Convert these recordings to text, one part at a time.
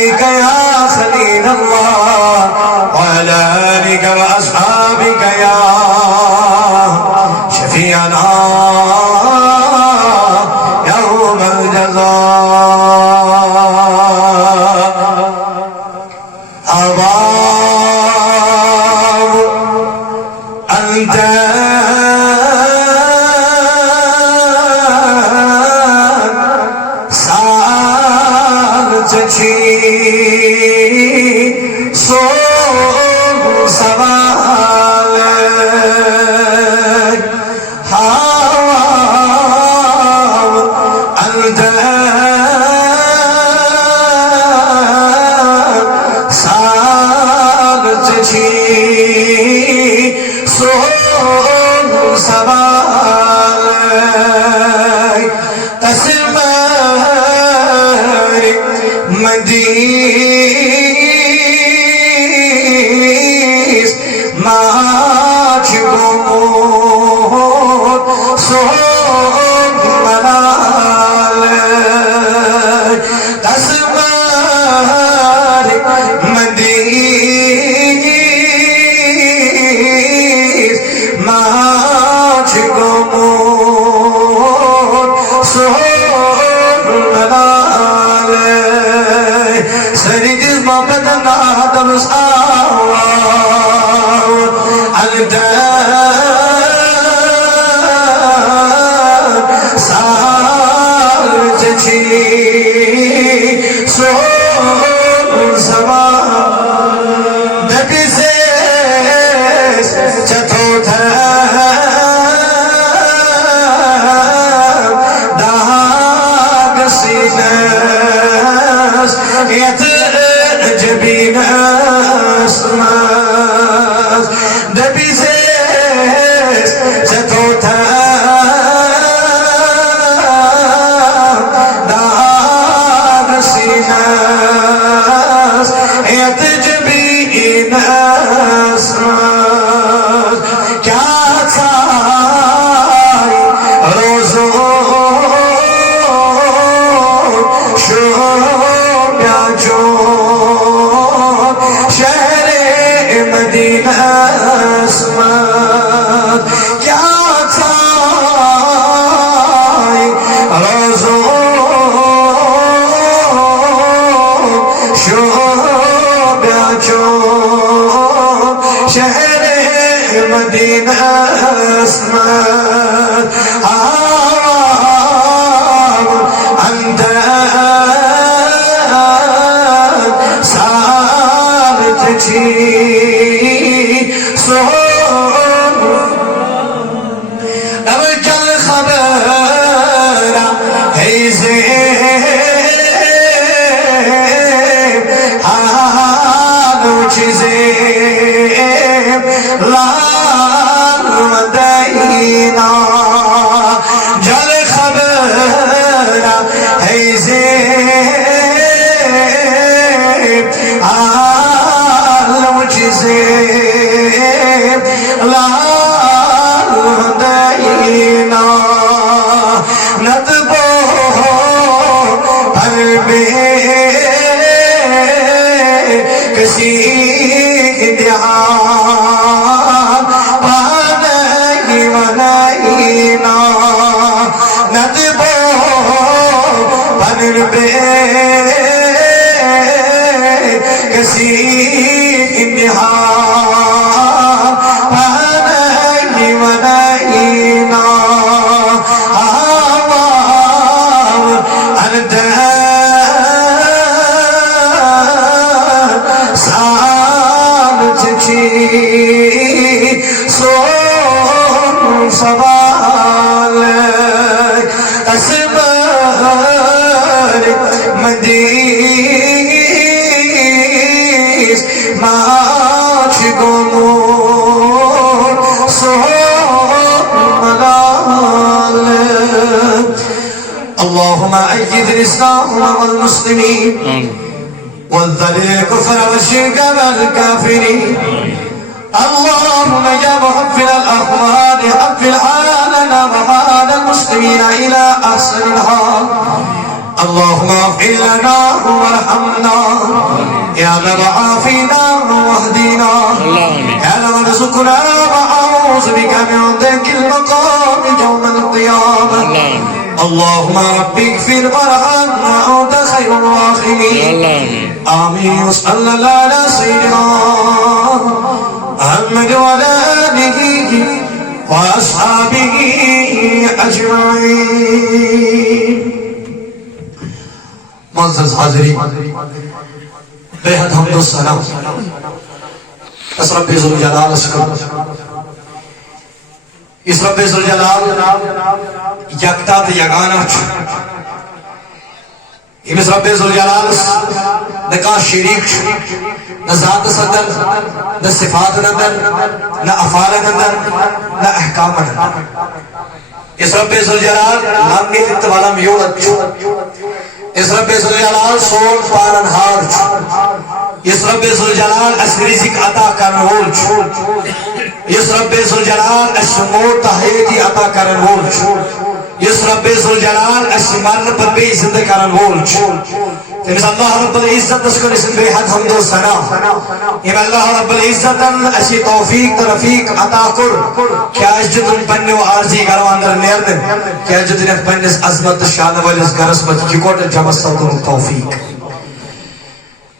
عليك يا خليل الله وعلى آلك وأصحابك يا شفيعنا يوم الجزاء أباب أنت اللهم أيد الإسلام والمسلمين وذل الكفر والشرك والكافرين. اللهم يا مغفر الأخوان حفل حالنا وحال المسلمين إلى أحسن الحال. اللهم اغفر لنا وارحمنا يا رب عافنا واهدنا يا رب ارزقنا واعوذ بك من ضيق المقام يوم القيامة اللهم رب اغفر وارحم وانت خير الراحمين آمين وصلى الله على سيدنا محمد وعلى آله وأصحابه أجمعين معزز حاضرین बेहद हम्दो सलाम इस रब्बे ज़ुल जलाल इस रब्बे ज़ुल जलाल यकता ते यगाना इस रब्बे ज़ुल जलाल न का शरीक न ज़ात सदर न सिफात नंदर न अफ़ाल नंदर न अहकाम नंदर इस रब्बे ज़ुल जलाल लांगे इत्तवालम योलत इस रब्बे ज़ुल जलाल सोल पारन हार इस रब्बे ज़ुल जलाल रिज़्क़ अता करन वोल इस रब्बे ज़ुल जलाल मौत हयाती अता करन वोल इस रब्बे ज़ुल जलाल मरण पर बे जिंदा करन वोल तमिस अल्लाह रब्बुल इज्जत कर इस बेहद हम्द व सना ये अल्लाह रब्बुल इज्जत अशी तौफीक त रफीक अता कर क्या जुदन पन्ने व आरजी घर अंदर नेर क्या जुदन पन्नेस अजमत शान वालिस घरस मत जिकोट जमस तौफीक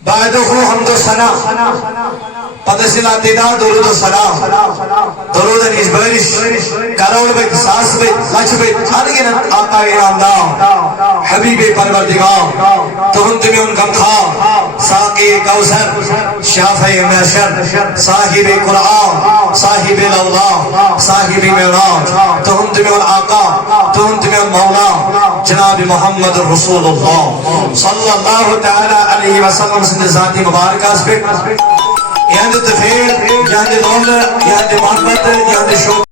बाद हम्द व सना पदसिला तेदा दुरूद व सलाम दुरूद निस्बरिश करोड़ बे सास बे लक्ष बे हरगिन आता इनामदार हबीबे परवरदिगार तुम तुम्हें उन गमखा साक़ी कौसर शाफ़े महशर साहिबे कुरान साहिबे लौला साहिबे मेराज तुम तुम्हें उन आका तुम तुम्हें उन मौला जनाब मोहम्मद रसूलुल्लाह सल्लल्लाहु तआला अलैहि वसल्लम से ज़ाती मुबारक पे यहाँ तफीर यहाँ दौलत यहाँ मोहब्बत यहाँ